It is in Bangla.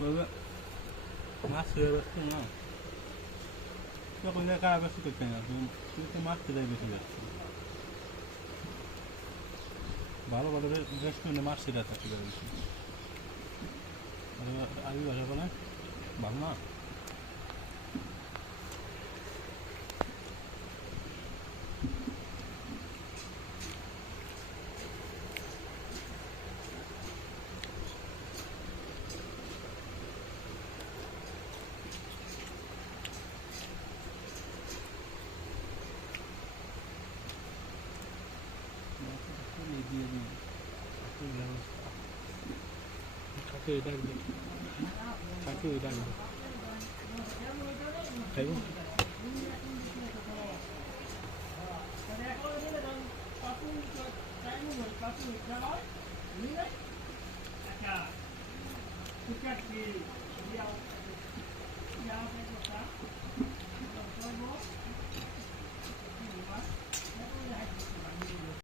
Böyle মাছের ব্যবস্থা না যখন কারা বেশি করতে না কিন্তু মাছটাই বেশি যাচ্ছে ভালো ভালো রেস্টুরেন্টে মাছ সেটা থাকতে পারে বেশি আরবি ভাষা বলে ভালো না দিয়ে দিন ব্যবস্থা কাকে ডাকবে কাকে ডাকবে তাই